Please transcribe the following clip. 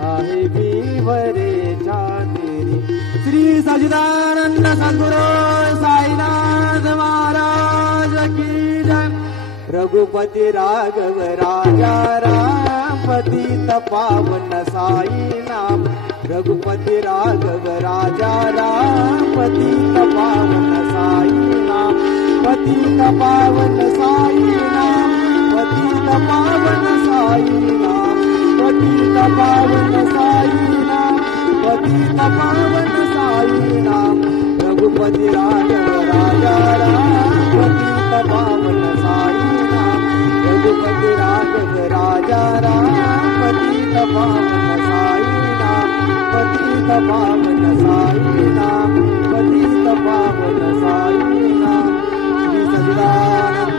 आहे भीवरे तेरी। श्री सच्चिदानंद सद्गुरु साईनाथ महाराज की जय। रघुपति राघव राजा राम पतित पावन साई नाम। रघुपति राघव राजा राम पतित पावन साई नाम। पतित पावन साई नाम। पतित पावन साई नाम। पतित पावन साई नाम। पतित पावन साई नाम। रघुपति राघव राजा राम पतित पावन साई नाम। रघुपति राघव राजा राम पतित पावन साई नाम। पतित पावन साई नाम। पतित पावन साई नाम। श्री सच्चिदानंद